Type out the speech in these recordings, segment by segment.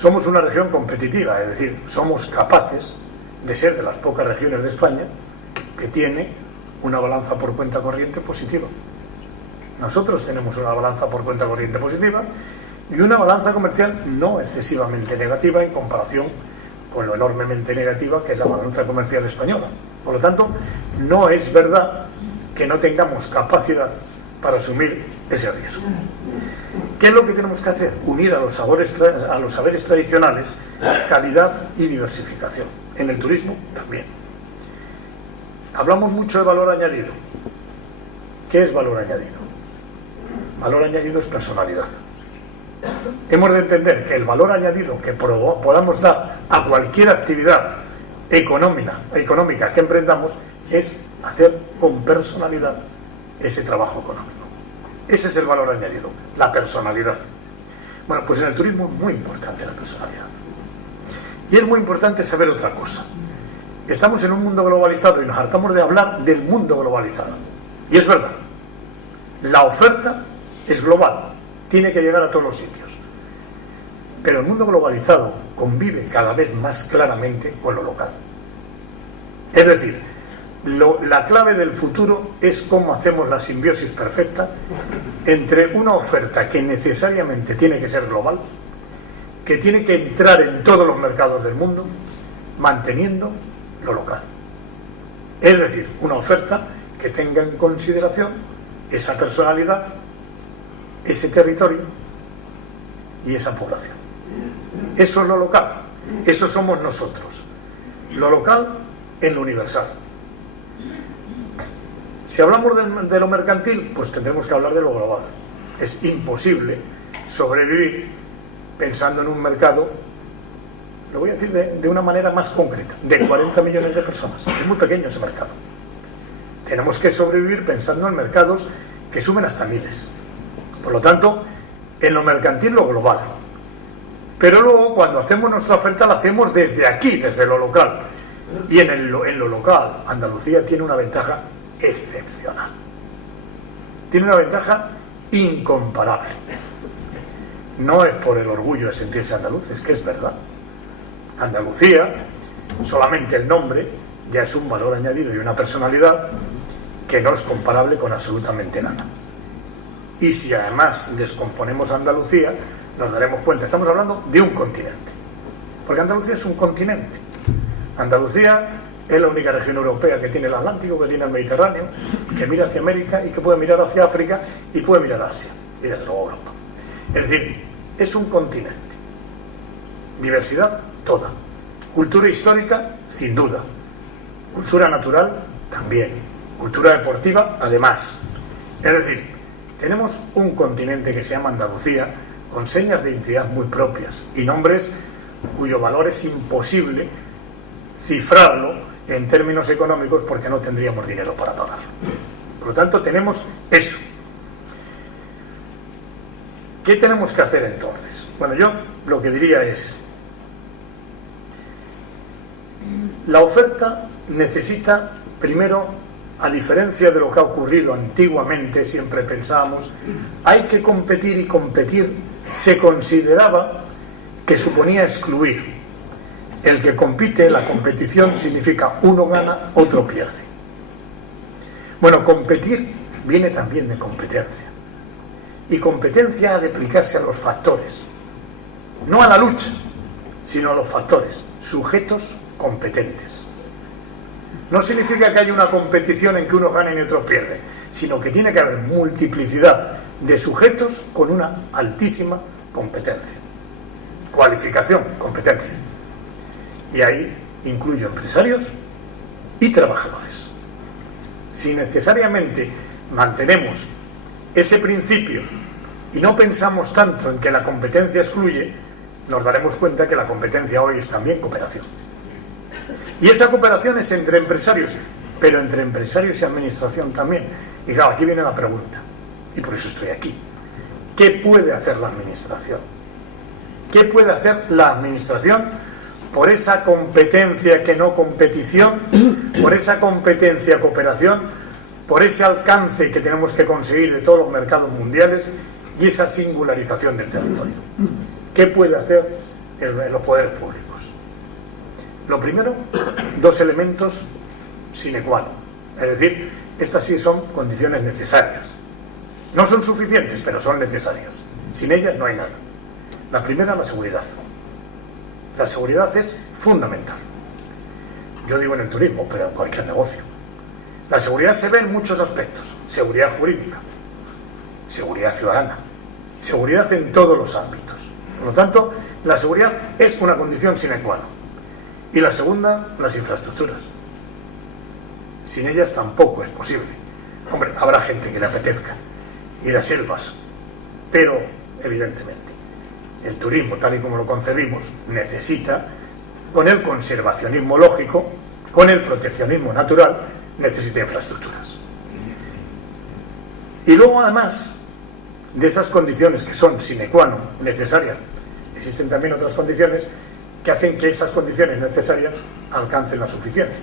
somos una región competitiva, es decir, somos capaces de ser de las pocas regiones de España que tiene una balanza por cuenta corriente positiva. Nosotros tenemos una balanza por cuenta corriente positiva y una balanza comercial no excesivamente negativa en comparación con lo enormemente negativa que es la balanza comercial española. Por lo tanto, no es verdad que no tengamos capacidad para asumir ese riesgo. ¿Qué es lo que tenemos que hacer? Unir a los saberes tradicionales calidad y diversificación. En el turismo también. Hablamos mucho de valor añadido. ¿Qué es valor añadido? Valor añadido es personalidad. Hemos de entender que el valor añadido que podamos dar a cualquier actividad económica que emprendamos es hacer con personalidad ese trabajo económico. Ese es el valor añadido, la personalidad. Bueno, pues en el turismo es muy importante la personalidad. Y es muy importante saber otra cosa. Estamos en un mundo globalizado y nos hartamos de hablar del mundo globalizado. Y es verdad, la oferta es global, tiene que llegar a todos los sitios. Pero el mundo globalizado convive cada vez más claramente con lo local. Es decir, la clave del futuro es cómo hacemos la simbiosis perfecta entre una oferta que necesariamente tiene que ser global, que tiene que entrar en todos los mercados del mundo, manteniendo lo local. Es decir, una oferta que tenga en consideración esa personalidad, ese territorio y esa población. Eso es lo local, eso somos nosotros. Lo local en lo universal. Si hablamos de lo mercantil, pues tendremos que hablar de lo global. Es imposible sobrevivir pensando en un mercado, lo voy a decir de una manera más concreta, de 40 millones de personas. Es muy pequeño ese mercado. Tenemos que sobrevivir pensando en mercados que sumen hasta miles. Por lo tanto, en lo mercantil lo global. Pero luego, cuando hacemos nuestra oferta, la hacemos desde aquí, desde lo local. Y en lo local, Andalucía tiene una ventaja excepcional. Tiene una ventaja incomparable. No es por el orgullo de sentirse andaluz, es que es verdad. Andalucía, solamente el nombre, ya es un valor añadido y una personalidad que no es comparable con absolutamente nada. Y si además descomponemos Andalucía, nos daremos cuenta, estamos hablando de un continente. Porque Andalucía es un continente. Andalucía es la única región europea que tiene el Atlántico, que tiene el Mediterráneo, que mira hacia América y que puede mirar hacia África y puede mirar a Asia y desde luego Europa. Es decir, es un continente. Diversidad, toda. Cultura histórica, sin duda. Cultura natural, también. Cultura deportiva, además. Es decir, tenemos un continente que se llama Andalucía, con señas de identidad muy propias y nombres cuyo valor es imposible cifrarlo en términos económicos porque no tendríamos dinero para pagarlo. Por lo tanto, tenemos eso. ¿Qué tenemos que hacer entonces? Bueno, yo lo que diría es, la oferta necesita, primero, a diferencia de lo que ha ocurrido antiguamente, siempre pensábamos, hay que competir y competir se consideraba que suponía excluir. El que compite, la competición significa uno gana, otro pierde. Bueno, competir viene también de competencia. Y competencia ha de aplicarse a los factores. No a la lucha, sino a los factores. Sujetos competentes. No significa que haya una competición en que unos ganen y otros pierden, sino que tiene que haber multiplicidad de sujetos con una altísima competencia. Cualificación, competencia. Y ahí incluyo empresarios y trabajadores. Si necesariamente mantenemos ese principio y no pensamos tanto en que la competencia excluye, nos daremos cuenta que la competencia hoy es también cooperación. Y esa cooperación es entre empresarios, pero entre empresarios y administración también. Y claro, aquí viene la pregunta, y por eso estoy aquí. ¿Qué puede hacer la administración? ¿Qué puede hacer la administración por esa competencia que no competición, por esa competencia cooperación, por ese alcance que tenemos que conseguir de todos los mercados mundiales y esa singularización del territorio? ¿Qué puede hacer en los poderes públicos. Lo primero, dos elementos sine qua non. Es decir, estas sí son condiciones necesarias. No son suficientes, pero son necesarias. Sin ellas no hay nada. La primera, la seguridad. La seguridad es fundamental. Yo digo en el turismo, pero en cualquier negocio. La seguridad se ve en muchos aspectos. Seguridad jurídica, seguridad ciudadana, seguridad en todos los ámbitos. Por lo tanto, la seguridad es una condición sine qua non. Y la segunda, las infraestructuras. Sin ellas tampoco es posible. Hombre, habrá gente que le apetezca ir a selvas, pero evidentemente el turismo, tal y como lo concebimos, necesita, con el conservacionismo lógico, con el proteccionismo natural, necesita infraestructuras. Y luego, además de esas condiciones que son sine qua non necesarias, existen también otras condiciones que hacen que esas condiciones necesarias alcancen la suficiencia.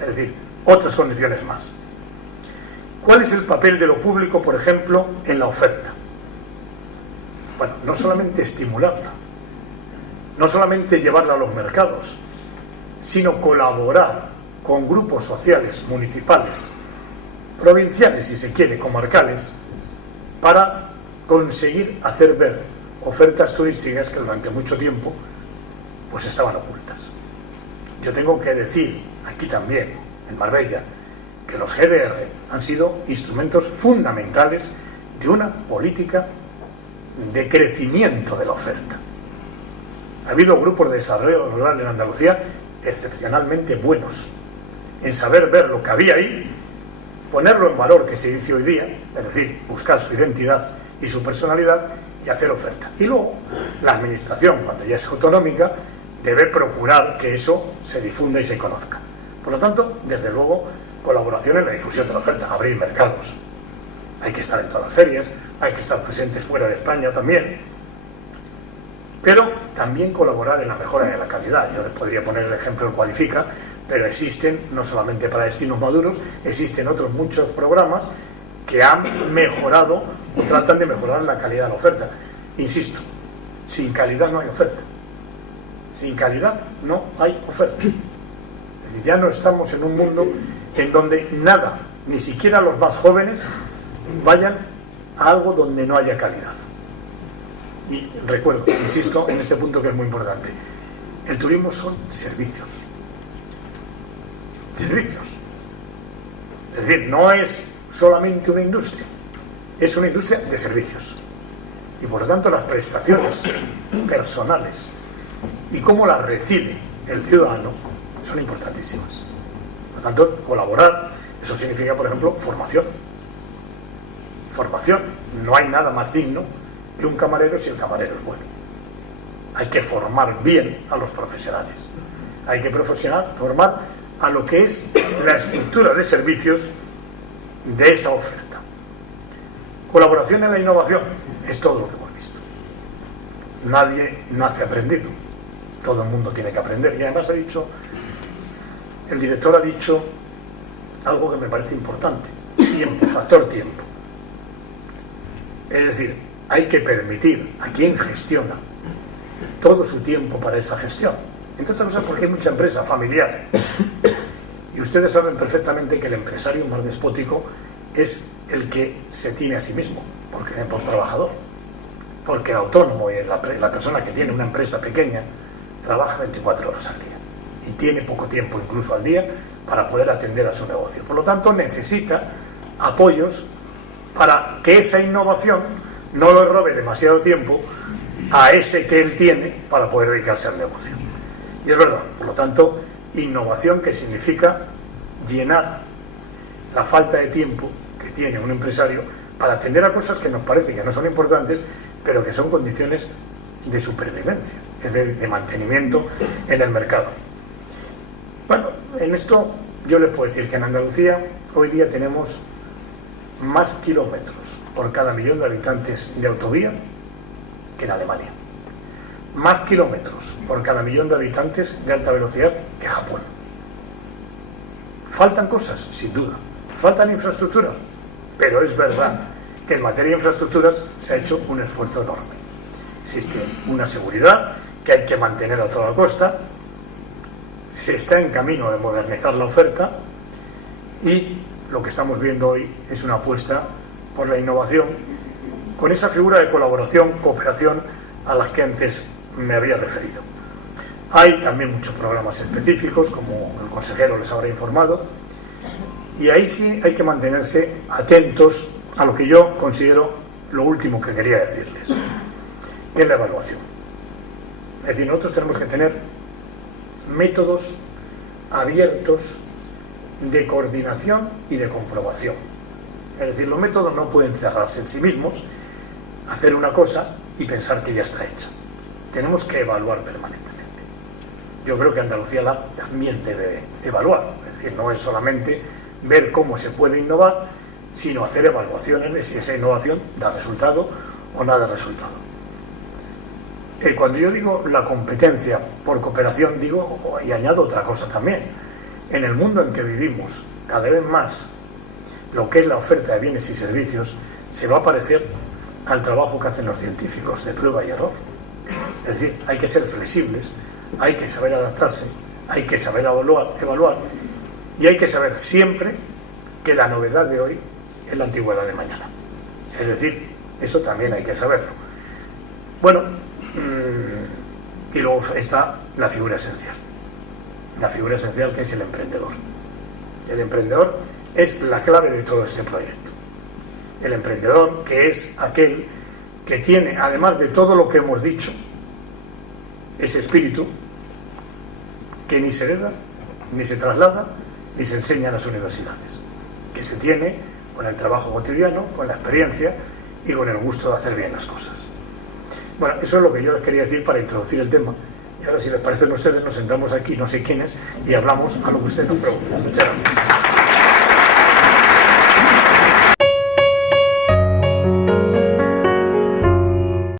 Es decir, otras condiciones más. ¿Cuál es el papel de lo público, por ejemplo, en la oferta? Bueno, no solamente estimularla, no solamente llevarla a los mercados, sino colaborar con grupos sociales, municipales, provinciales, si se quiere, comarcales, para conseguir hacer ver ofertas turísticas que durante mucho tiempo pues estaban ocultas. Yo tengo que decir aquí también, en Marbella, que los GDR han sido instrumentos fundamentales de una política de crecimiento de la oferta. Ha habido grupos de desarrollo rural en Andalucía excepcionalmente buenos en saber ver lo que había ahí, ponerlo en valor, que se dice hoy día, es decir, buscar su identidad y su personalidad y hacer oferta. Y luego la administración, cuando ya es autonómica, debe procurar que eso se difunda y se conozca. Por lo tanto, desde luego, colaboración en la difusión de la oferta, abrir mercados. Hay que estar en todas las ferias, hay que estar presentes fuera de España también, pero también colaborar en la mejora de la calidad. Yo les podría poner el ejemplo del Cualifica, pero existen, no solamente para destinos maduros, existen otros muchos programas que han mejorado o tratan de mejorar la calidad de la oferta. Insisto, sin calidad no hay oferta. Sin calidad no hay oferta. Es decir, ya no estamos en un mundo en donde nada, ni siquiera los más jóvenes, vayan a algo donde no haya calidad. Y recuerdo, insisto en este punto que es muy importante, el turismo son servicios. Servicios. Es decir, no es solamente una industria, es una industria de servicios. Y por lo tanto las prestaciones personales y cómo las recibe el ciudadano son importantísimas. Por lo tanto, colaborar, eso significa, por ejemplo, formación. Formación. No hay nada más digno que un camarero si el camarero es bueno. Hay que formar bien a los profesionales. Hay que formar a lo que es la estructura de servicios de esa oferta. Colaboración en la innovación es todo lo que hemos visto. Nadie nace aprendido. Todo el mundo tiene que aprender. Y además el director ha dicho algo que me parece importante: tiempo, factor tiempo. Es decir, hay que permitir a quien gestiona todo su tiempo para esa gestión. Entre otras cosas porque hay mucha empresa familiar. Y ustedes saben perfectamente que el empresario más despótico es el que se tiene a sí mismo, por trabajador. Porque el autónomo y la persona que tiene una empresa pequeña trabaja 24 horas al día. Y tiene poco tiempo incluso al día para poder atender a su negocio. Por lo tanto, necesita apoyos para que esa innovación no le robe demasiado tiempo a ese que él tiene para poder dedicarse al negocio. Y es verdad, por lo tanto, innovación, que significa llenar la falta de tiempo que tiene un empresario para atender a cosas que nos parece que no son importantes, pero que son condiciones de supervivencia, es de mantenimiento en el mercado. Bueno, en esto yo les puedo decir que en Andalucía hoy día tenemos más kilómetros por cada millón de habitantes de autovía que en Alemania. Más kilómetros por cada millón de habitantes de alta velocidad que Japón. ¿Faltan cosas? Sin duda. ¿Faltan infraestructuras? Pero es verdad que en materia de infraestructuras se ha hecho un esfuerzo enorme. Existe una seguridad que hay que mantener a toda costa. Se está en camino de modernizar la oferta y lo que estamos viendo hoy es una apuesta por la innovación con esa figura de colaboración, cooperación a las que antes me había referido. Hay también muchos programas específicos, como el consejero les habrá informado, y ahí sí hay que mantenerse atentos a lo que yo considero lo último que quería decirles, que es la evaluación. Es decir, nosotros tenemos que tener métodos abiertos de coordinación y de comprobación. Es decir, los métodos no pueden cerrarse en sí mismos, hacer una cosa y pensar que ya está hecha. Tenemos que evaluar permanentemente. Yo creo que Andalucía Lab también debe evaluar, es decir, no es solamente ver cómo se puede innovar, sino hacer evaluaciones de si esa innovación da resultado o no da resultado. Cuando yo digo la competencia por cooperación, digo, y añado otra cosa también, en el mundo en que vivimos, cada vez más lo que es la oferta de bienes y servicios se va a parecer al trabajo que hacen los científicos de prueba y error. Es decir, hay que ser flexibles, hay que saber adaptarse, hay que saber evaluar y hay que saber siempre que la novedad de hoy es la antigüedad de mañana. Es decir, eso también hay que saberlo. Bueno, y luego está la figura esencial. La figura esencial, que es el emprendedor. El emprendedor es la clave de todo este proyecto. El emprendedor, que es aquel que tiene, además de todo lo que hemos dicho, ese espíritu que ni se hereda, ni se traslada, ni se enseña en las universidades, que se tiene con el trabajo cotidiano, con la experiencia y con el gusto de hacer bien las cosas. Bueno, eso es lo que yo les quería decir para introducir el tema. Y ahora, si les parecen a ustedes, nos sentamos aquí, no sé quiénes, y hablamos a lo que ustedes nos preguntan. Muchas gracias.